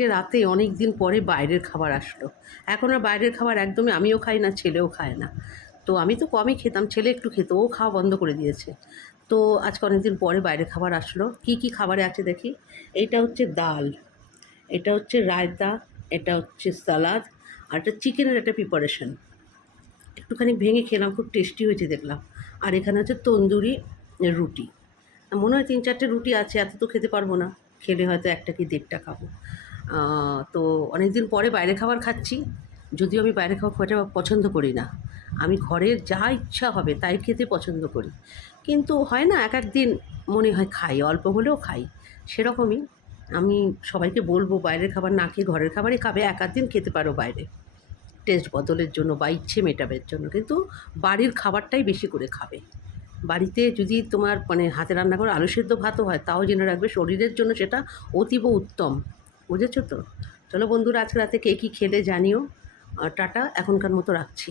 আজকে রাতে অনেক দিন পরে বাইরের খাবার আসলো। এখন আর বাইরের খাবার একদমই আমিও খাই না, ছেলেও খায় না। তো আমি তো কমই খেতাম, ছেলে একটু খেত, ও খাওয়া বন্ধ করে দিয়েছে। তো আজকে অনেক দিন পরে বাইরের খাবার আসলো। কি কি খাবারে আছে দেখি? এটা হচ্ছে ডাল, এটা হচ্ছে রায়তা, এটা হচ্ছে সালাদ, আর এটা চিকেনের একটা প্রিপারেশন একটুখানি ভেঙে খেলাম, খুব টেস্টি হয়েছে দেখলাম। আর এখানে হচ্ছে তন্দুরি রুটি। মনে হয় তিন চারটে রুটি আছে, এত তো খেতে পারব না। খেলে হয়তো একটা কি দেড়টা খাব। তো অনেক দিন পরে বাইরে খাবার খাচ্ছি। যদিও আমি বাইরে খাবার খুব পছন্দ করি না। আমি ঘরের যা ইচ্ছা হবে তাই খেতে পছন্দ করি। কিন্তু হয় না, এক এক দিন মনে হয় খাই, অল্প হলেও খাই। সেরকমই আমি সবাইকে বলব, বাইরের খাবার না খেয়ে ঘরের খাবারই খাবে, এক দিন খেতে পারো বাইরে। টেস্ট বদলের জন্য বা ইচ্ছে মেটাবের জন্য। কিন্তু বাড়ির খাবারটাই বেশি করে খাবে। বাড়িতে যদি তোমার মানে হাতে রান্না করে আলু সেদ্ধ ভাতও হয়, তাও জেনে রাখবে শরীরের জন্য সেটা অতীব উত্তম। বুঝেছ তো? চলো বন্ধুরা আজকে রাতে কে কী খেলে জানিও। টাটা এখনকার মতো রাখছি।